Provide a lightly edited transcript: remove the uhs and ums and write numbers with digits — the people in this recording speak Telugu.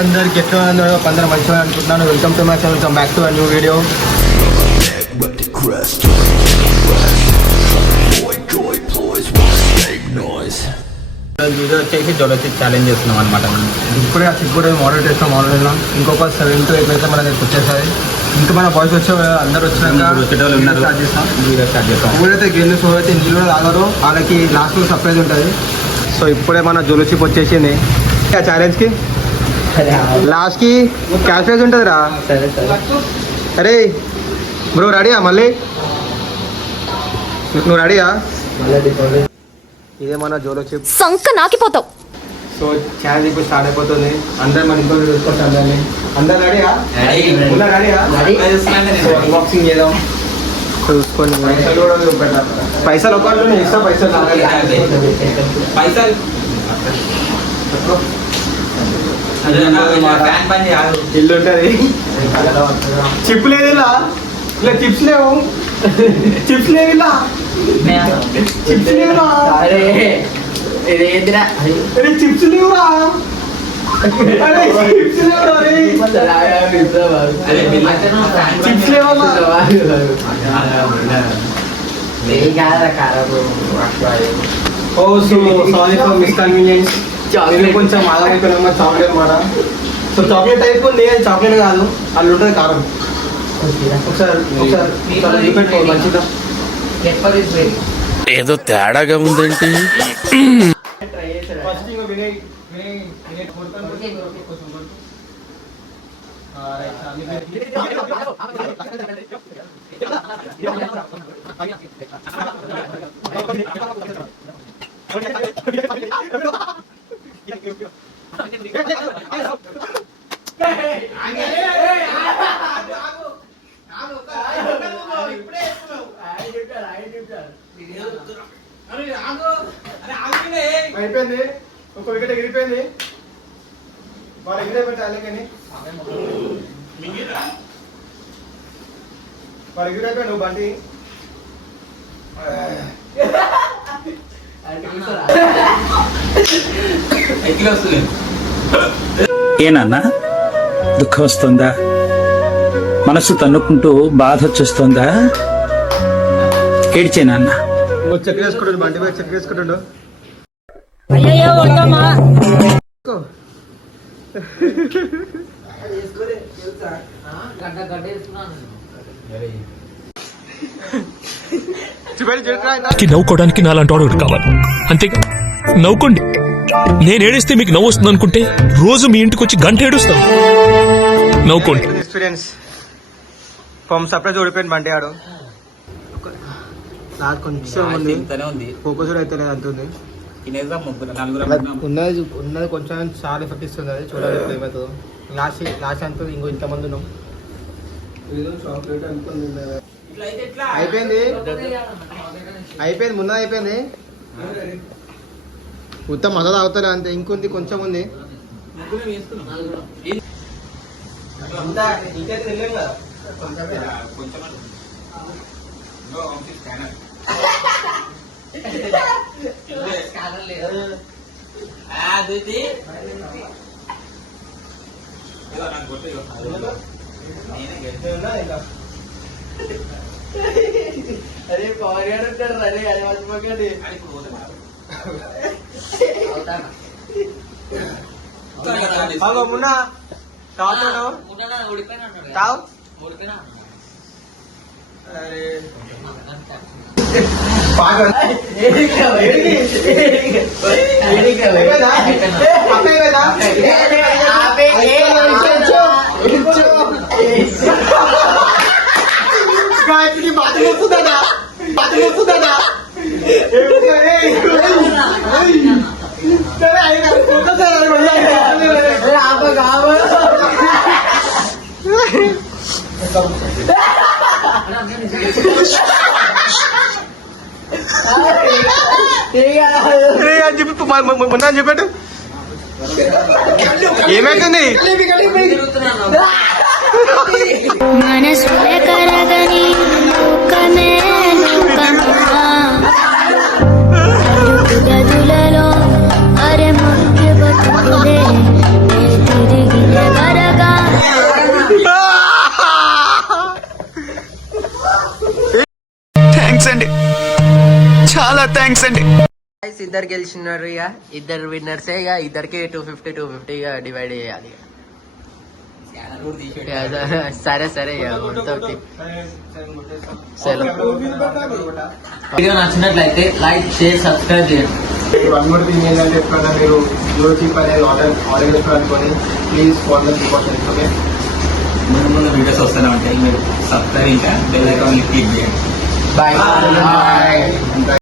అందరికి ఎట్లా అందరూ మంచిగా అనుకుంటున్నాను. Welcome to my channel, welcome back to new video. Video వచ్చేసి జోడొచ్చి ఛాలెంజ్ చేస్తున్నాం అనమాట. ఇప్పుడే ఆ చిప్ కూడా మోడల్ చేస్తాం. మోడల్ వెళ్ళాం ఇంకొక 7 to 8 అయితే మన దగ్గరికి వచ్చేసారి. ఇంకా మన బాయ్స్ వచ్చే అందరు వచ్చినాక స్టార్ట్ చేస్తాం. ఇప్పుడైతే గేమ్ షో అయితే నీళ్ళు కూడా తాగరు, వాళ్ళకి లాస్ట్ సర్ప్రైజ్ ఉంటుంది. సో ఇప్పుడే మన జోలో చిప్ వచ్చేసింది. ఆ ఛాలెంజ్కి లాస్ట్ కి క్యాష్ ప్రైజ్ ఉంటుంది రా. అరే బ్రో రెడీయా? మళ్ళీ నువ్వు రెడీయా? ఇదే మన జోలో చిప్ సంక నాకిపోతావు. సో ఛాలెంజ్ ఇప్పుడు స్టార్ట్ అయిపోతుంది. అందరు మన ఇంట్లో చూసుకోవచ్చు. అందరు రెడీయా? రెడీయా? అన్బాక్సింగ్ చేద్దాం. చూసుకొని పైసలు కూడా పెట్టాలి. పైసలు ఒకళ్ళు నేను ఇస్తా. పైసలు ఇల్లు ఉంటుంది. చిప్ లేదు ఇలా. ఇలా చిప్స్ లేవు. చిప్స్ లేవు ఇలా. చిప్స్ లేవురా. చిప్స్ లేవురా. చిప్స్ లేవా? ఓ సారీ ఫర్ మిస్కన్వీనియన్స్. కొంచెం ఆదామైపోయినా చాక్లెట్ మాట. సో చాక్లెట్ టైప్ లేదు, చాక్లెట్ కాదు, అది ఉంటుంది కారం. ఒకసారి మంచిదా? ఏదో తేడాగా ఉందేంటి? అయిపోయింది. ఒక వికెట్ ఎగిరిపోయింది. వాళ్ళు ఎగిరైపోయి కానీ వాళ్ళు ఎగిరైపోయి నువ్వు బండి ఏనన్నా దుఃఖం వస్తుందా? మనసు తన్నుకుంటూ బాధ వచ్చేస్తుందా? ఏడ్చేనన్నా. చెక్ చేసుకుంటాడు, బండి మీద చెక్ చేసుకుంటాడు. నవ్వుకోవడానికి నాలాంటి వాడు కావాలి అంతే. నవ్వుకోండి. నేను ఏడిస్తే మీకు నవ్వు వస్తుంది అనుకుంటే రోజు మీ ఇంటికి వచ్చి గంట ఏడుస్తాను. నవ్వుకోండి. ఎక్స్పీరియన్స్ ఫామ్ సర్ప్రైజ్ ఓడిపోయింది బండి ఆడు. నాకు కొంచెం ఉంది, ఫోకస్ కూడా అయితే లేదు. అంత ఉంది. ఉన్నది కొంచెం చాలా ఎఫెక్ట్ ఇస్తుంది. అది చూడాలి ఏమవుతుందో. లాస్ట్ అంతా ఇంకో ఇంతమంది ఉన్నాం. అయిపోయింది ముందు అయిపోయింది. మొత్తం మజా తాగుతాను అంతే. ఇంకొంది కొంచెం ఉంది. అరే పవర్ ఉంటాడు. అరే అది మర్చిపోకండి. మున్నా తావు. అరే అని చెప్పి మొన్న అని చెప్పాడు. ఏమైతుంది? మనసులే కరగని లోకమే లోకమా గదులలో అరే ముఖ్య బతుకులే తిరిగి ఫ్రెండ్స్ ఇద్దరు గెలిచినారు. ఇక ఇద్దరు విన్నర్సే. ఇక ఇద్దరికి 250 ఇక డివైడ్ చేయాలి. సరే సరే ఇక వీడియో నచ్చినట్లయితే లైక్ షేర్ సబ్స్క్రైబ్ చేయండి. వన్ మోర్ థింగ్ ఏంటంటే ఎప్పుడైనా మీరు జియో చీప్ అనేది ఆర్డర్ చేసుకోవాలనుకొని please follow the precautions. Okay, ముందు వీడియోస్ వస్తూనే ఉంటాయి. మీరు సబ్స్క్రైబ్ ఇంకా బెల్ ఐకాన్ క్లిక్ చేయండి. బాయ్.